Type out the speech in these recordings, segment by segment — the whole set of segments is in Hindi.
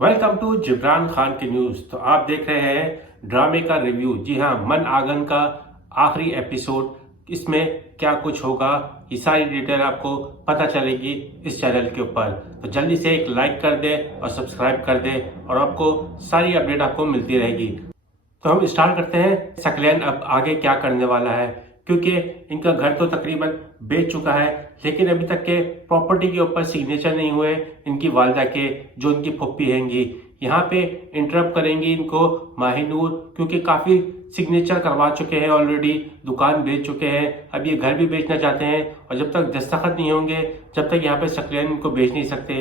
वेलकम टू जिब्रान खान की न्यूज। तो आप देख रहे हैं ड्रामे का रिव्यू। जी हाँ, मन आगन का आखिरी एपिसोड। इसमें क्या कुछ होगा ये सारी डिटेल आपको पता चलेगी इस चैनल के ऊपर। तो जल्दी से एक लाइक कर दे और सब्सक्राइब कर दे और आपको सारी अपडेट आपको मिलती रहेगी। तो हम स्टार्ट करते हैं। सकलैन अब आगे क्या करने वाला है, क्योंकि इनका घर तो तकरीबन बेच चुका है, लेकिन अभी तक के प्रॉपर्टी के ऊपर सिग्नेचर नहीं हुए इनकी वालदा के, जो इनकी फुप्पी हैंगी। यहाँ पे इंटरप्ट करेंगी इनको माहिनूर, क्योंकि काफी सिग्नेचर करवा चुके हैं ऑलरेडी, दुकान बेच चुके हैं, अब ये घर भी बेचना चाहते हैं। और जब तक दस्तखत नहीं होंगे जब तक यहाँ पे सकलैन इनको बेच नहीं सकते।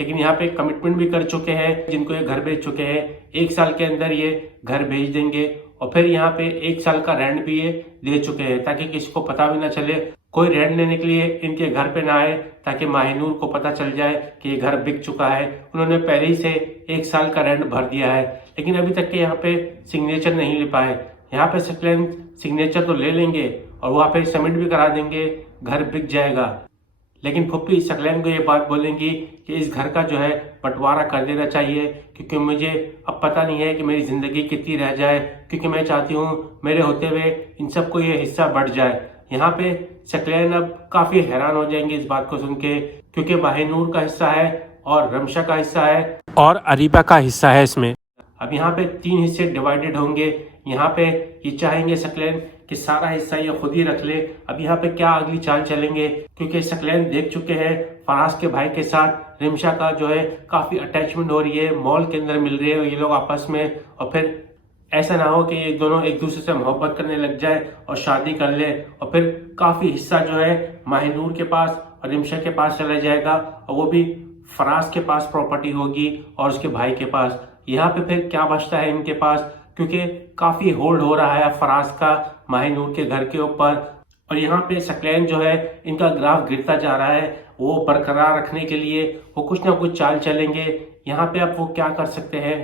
लेकिन यहाँ पे कमिटमेंट भी कर चुके हैं, जिनको ये घर बेच चुके हैं 1 साल के अंदर ये घर भेज देंगे। और फिर यहाँ पे 1 साल का रेंट भी ये दे चुके हैं, ताकि किसी को पता भी ना चले, कोई रेंट लेने के लिए इनके घर पे ना आए, ताकि माहिनूर को पता चल जाए कि ये घर बिक चुका है। उन्होंने पहले ही से 1 साल का रेंट भर दिया है, लेकिन अभी तक के यहाँ पे सिग्नेचर नहीं ले पाए। यहाँ पे सकलैन सिग्नेचर तो ले लेंगे और वहाँ पे सबमिट भी करा देंगे, घर बिक जाएगा। लेकिन फुप्पी सकलैन को ये बात बोलेंगी कि इस घर का जो है बंटवारा कर देना चाहिए, क्योंकि मुझे अब पता नहीं है कि मेरी जिंदगी कितनी रह जाए, क्योंकि मैं चाहती हूँ मेरे होते हुए इन सबको ये हिस्सा बढ़ जाए। यहाँ पे सकलैन अब काफी हैरान हो जाएंगे इस बात को सुन के, क्योंकि माहिनूर का हिस्सा है और रमशा का हिस्सा है और अरीबा का हिस्सा है इसमें। अब यहाँ पे 3 हिस्से डिवाइडेड होंगे। यहाँ पे ये चाहेंगे सकलैन कि सारा हिस्सा ये खुद ही रख ले। अब यहाँ पे क्या अगली चाल चलेंगे, क्योंकि सकलैन देख चुके हैं फराज के भाई के साथ रिमशा का जो है काफी अटैचमेंट हो रही है, मॉल के अंदर मिल रहे हो ये लोग आपस में, और फिर ऐसा ना हो कि ये दोनों एक दूसरे से मोहब्बत करने लग जाए और शादी कर ले, और फिर काफी हिस्सा जो है माहिनूर के पास और रिमशा के पास चला जाएगा, और वो भी फराज के पास प्रॉपर्टी होगी और उसके भाई के पास। यहाँ पे फिर क्या बचता है इनके पास, क्योंकि काफी होल्ड हो रहा है फराज का माहिनूर के घर के ऊपर। और यहाँ पे सकलैन जो है इनका ग्राफ गिरता जा रहा है, वो बरकरार रखने के लिए वो कुछ ना कुछ चाल चलेंगे। यहाँ पे अब वो क्या कर सकते हैं।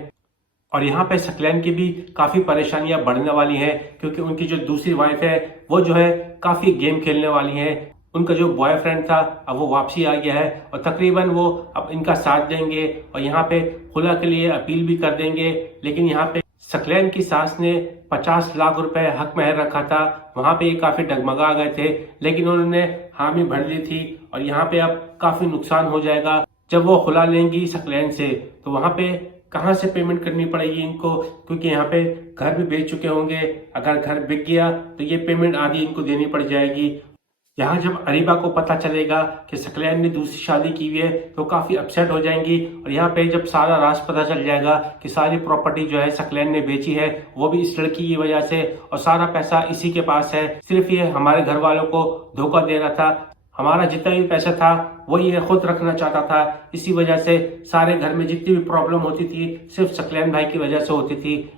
और यहाँ पे सकलैन की भी काफी परेशानियां बढ़ने वाली हैं, क्योंकि उनकी जो दूसरी वाइफ है वो जो है काफी गेम खेलने वाली है। उनका जो बॉयफ्रेंड था अब वो वापसी आ गया है, और तकरीबन वो अब इनका साथ देंगे और यहाँ पे खुला के लिए अपील भी कर देंगे। लेकिन यहाँ पे सकलैन की सास ने 50 लाख रुपए हक महर रखा था, वहां पे ये काफी डगमगा गए थे, लेकिन उन्होंने हामी भर ली थी। और यहाँ पे अब काफी नुकसान हो जाएगा जब वो खुला लेंगी सकलैन से। तो वहां पे कहाँ से पेमेंट करनी पड़ेगी इनको, क्योंकि यहाँ पे घर भी बेच चुके होंगे। अगर घर बिक गया तो ये पेमेंट आधी इनको देनी पड़ जाएगी। यहाँ जब अरीबा को पता चलेगा कि सकलैन ने दूसरी शादी की हुई है तो काफी अपसेट हो जाएंगी। और यहाँ पे जब सारा राज पता चल जाएगा कि सारी प्रॉपर्टी जो है सकलैन ने बेची है, वो भी इस लड़की की वजह से, और सारा पैसा इसी के पास है, सिर्फ ये हमारे घर वालों को धोखा दे रहा था, हमारा जितना भी पैसा था वो ये खुद रखना चाहता था, इसी वजह से सारे घर में जितनी भी प्रॉब्लम होती थी सिर्फ सकलैन भाई की वजह से होती थी।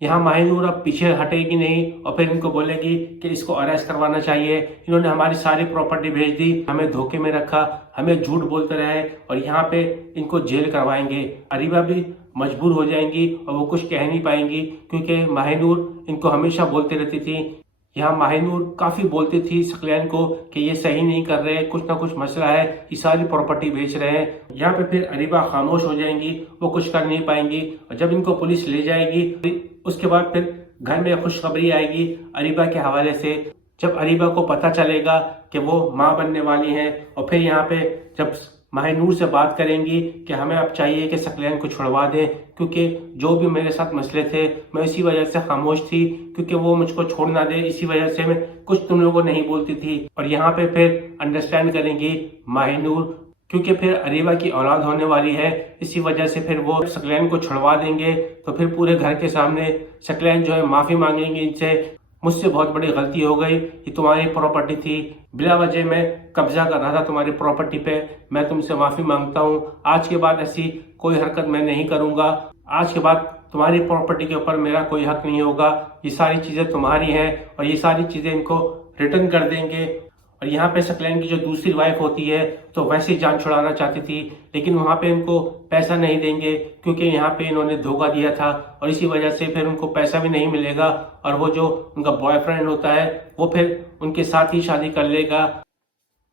यहाँ माहिनूर अब पीछे हटेगी नहीं और फिर इनको बोलेगी कि इसको अरेस्ट करवाना चाहिए, इन्होंने हमारी सारी प्रॉपर्टी भेज दी, हमें धोखे में रखा, हमें झूठ बोलते रहे, और यहाँ पे इनको जेल करवाएंगे। अरीबा भी मजबूर हो जाएंगी और वो कुछ कह नहीं पाएंगी, क्योंकि माहिनूर इनको हमेशा बोलती रहती थी। यहाँ माहिनूर काफी बोलती थी सकलैन को कि ये सही नहीं कर रहे, कुछ ना कुछ मसला है, ये सारी प्रॉपर्टी बेच रहे हैं। यहाँ पे फिर अरीबा खामोश हो जाएंगी, वो कुछ कर नहीं पाएंगी। और जब इनको पुलिस ले जाएगी उसके बाद फिर घर में खुशखबरी आएगी अरीबा के हवाले से। जब अरीबा को पता चलेगा कि वो माँ बनने वाली हैं, और फिर यहाँ पे जब माहिनूर से बात करेंगी कि हमें अब चाहिए कि सकलैन को छुड़वा दें, क्योंकि जो भी मेरे साथ मसले थे मैं इसी वजह से खामोश थी, क्योंकि वो मुझको छोड़ ना दे, इसी वजह से मैं कुछ तुम लोगों को नहीं बोलती थी। और यहाँ पे फिर अंडरस्टैंड करेंगी माहिनूर, क्योंकि फिर अरीबा की औलाद होने वाली है, इसी वजह से फिर वो सकलैन को छुड़वा देंगे। तो फिर पूरे घर के सामने सकलैन जो है माफी मांगेंगे इनसे, मुझसे बहुत बड़ी गलती हो गई, ये तुम्हारी प्रॉपर्टी थी, बिला वजह मैं कब्जा कर रहा था तुम्हारी प्रॉपर्टी पे, मैं तुमसे माफी मांगता हूँ, आज के बाद ऐसी कोई हरकत मैं नहीं करूंगा, आज के बाद तुम्हारी प्रॉपर्टी के ऊपर मेरा कोई हक नहीं होगा, ये सारी चीजें तुम्हारी हैं। और ये सारी चीजें इनको रिटर्न कर देंगे। और यहाँ पे सकलैन की जो दूसरी वाइफ होती है तो वैसे ही जान छुड़ाना चाहती थी, लेकिन वहां पे इनको पैसा नहीं देंगे, क्योंकि यहाँ पे इन्होंने धोखा दिया था, और इसी वजह से फिर उनको पैसा भी नहीं मिलेगा। और वो जो उनका बॉयफ्रेंड होता है वो फिर उनके साथ ही शादी कर लेगा।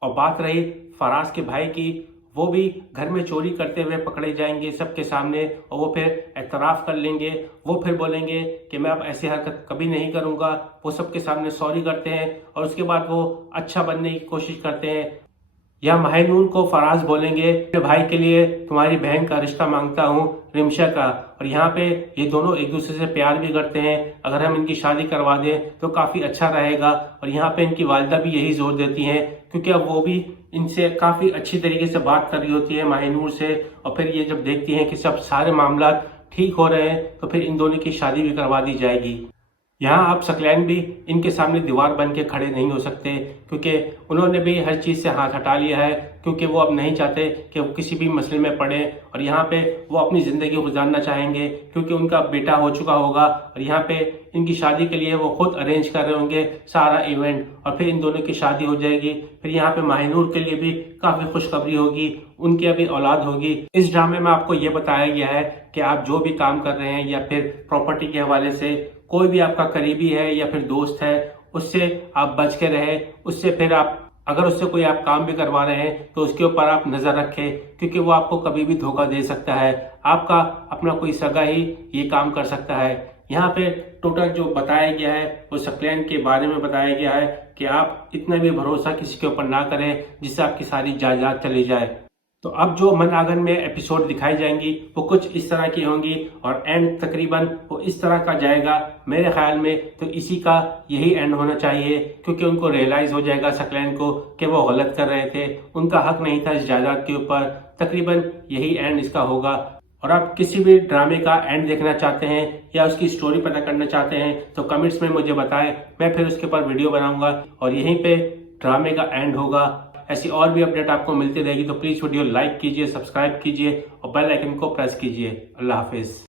और बात रही फराज के भाई की, वो भी घर में चोरी करते हुए पकड़े जाएंगे सबके सामने, और वो फिर एतराफ़ कर लेंगे। वो फिर बोलेंगे कि मैं अब ऐसी हरकत कभी नहीं करूँगा। वो सबके सामने सॉरी करते हैं और उसके बाद वो अच्छा बनने की कोशिश करते हैं। या माहिनूर को फराज बोलेंगे कि भाई के लिए तुम्हारी बहन का रिश्ता मांगता हूँ रिमशा का। और यहाँ पे ये दोनों एक दूसरे से प्यार भी करते हैं। अगर हम इनकी शादी करवा दें तो काफ़ी अच्छा रहेगा। और यहाँ पे इनकी वालिदा भी यही जोर देती हैं, क्योंकि अब वो भी इनसे काफ़ी अच्छी तरीके से बात कर रही होती है माहिनूर से। और फिर ये जब देखती हैं कि सब सारे मामला ठीक हो रहे हैं तो फिर इन दोनों की शादी भी करवा दी जाएगी। यहाँ आप सकलैन भी इनके सामने दीवार बन के खड़े नहीं हो सकते, क्योंकि उन्होंने भी हर चीज़ से हाथ हटा लिया है, क्योंकि वो अब नहीं चाहते कि वो किसी भी मसले में पड़े। और यहाँ पे वो अपनी ज़िंदगी गुजारना चाहेंगे, क्योंकि उनका बेटा हो चुका होगा। और यहाँ पे इनकी शादी के लिए वो खुद अरेंज कर रहे होंगे सारा इवेंट, और फिर इन दोनों की शादी हो जाएगी। फिर यहाँ पे माहिनूर के लिए भी काफ़ी खुशखबरी होगी, उनकी अभी औलाद होगी। इस ड्रामे में आपको ये बताया गया है कि आप जो भी काम कर रहे हैं या फिर प्रॉपर्टी के हवाले से, कोई भी आपका करीबी है या फिर दोस्त है, उससे आप बच के रहे। उससे फिर आप अगर उससे कोई आप काम भी करवा रहे हैं तो उसके ऊपर आप नज़र रखें, क्योंकि वो आपको कभी भी धोखा दे सकता है। आपका अपना कोई सगा ही ये काम कर सकता है। यहाँ पे टोटल जो बताया गया है वो सकलैन के बारे में बताया गया है कि आप इतना भी भरोसा किसी के ऊपर ना करें जिससे आपकी सारी जायदाद चली जाए। तो अब जो मन आंगन में एपिसोड दिखाई जाएंगी वो कुछ इस तरह की होंगी, और एंड तकरीबन वो इस तरह का जाएगा मेरे ख्याल में। तो इसी का यही एंड होना चाहिए, क्योंकि उनको रियलाइज हो जाएगा सकलैन को कि वो गलत कर रहे थे, उनका हक नहीं था इस जायदाद के ऊपर। तकरीबन यही एंड इसका होगा। और आप किसी भी ड्रामे का एंड देखना चाहते हैं या उसकी स्टोरी पता करना चाहते हैं तो कमेंट्स में मुझे बताएं, मैं फिर उसके ऊपर वीडियो बनाऊंगा और यहीं पे ड्रामे का एंड होगा। ऐसी और भी अपडेट आपको मिलती रहेगी, तो प्लीज़ वीडियो लाइक कीजिए, सब्सक्राइब कीजिए और बेल आइकन को प्रेस कीजिए। अल्लाह हाफिज़।